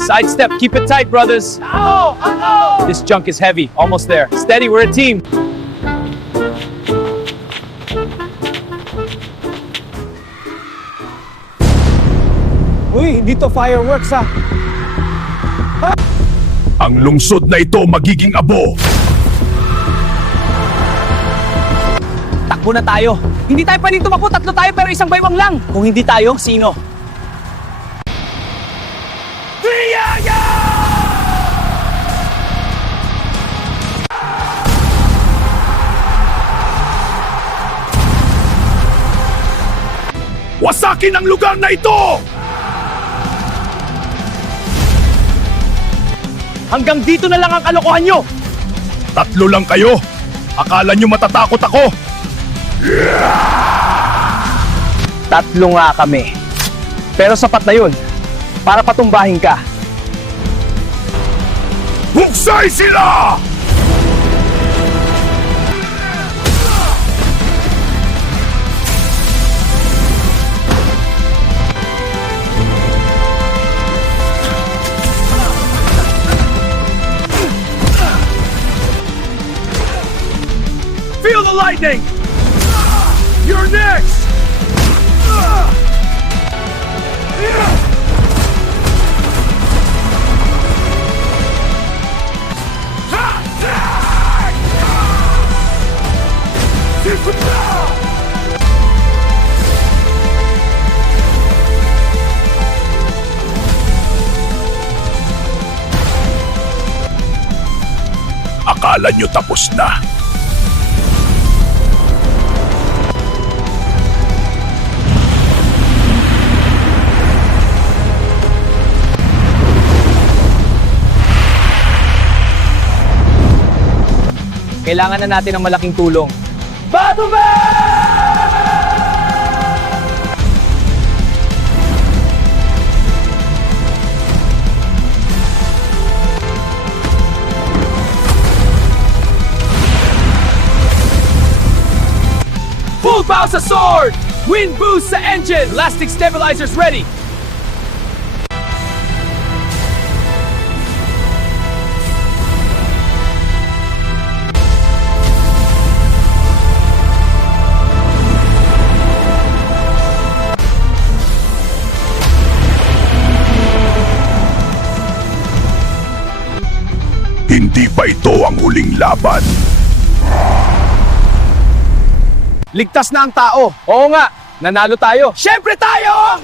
Sidestep, keep it tight, brothers. This junk is heavy, almost there. Steady, we're a team. Uy, hindi to fireworks ah. Ang lungsod na ito magiging abo. Takbo na tayo. Hindi tayo pwedeng tumakbo, tatlo tayo pero isang baywang lang. Kung hindi tayo, sino? Wasakin ang lugar na ito! Hanggang dito na lang ang kalokohan nyo! Tatlo lang kayo? Akala nyo matatakot ako? Tatlo nga kami. Pero sapat na yun para patumbahin ka. Buksay sila! Feel the lightning! You're next! Akala nyo tapos na. Kailangan na natin ng malaking tulong. Full bow sa sword! Wind boost sa engine! Elastic stabilizers ready! Hindi pa ito ang huling laban. Ligtas na ang tao! Oo nga! Nanalo tayo! Siyempre tayo!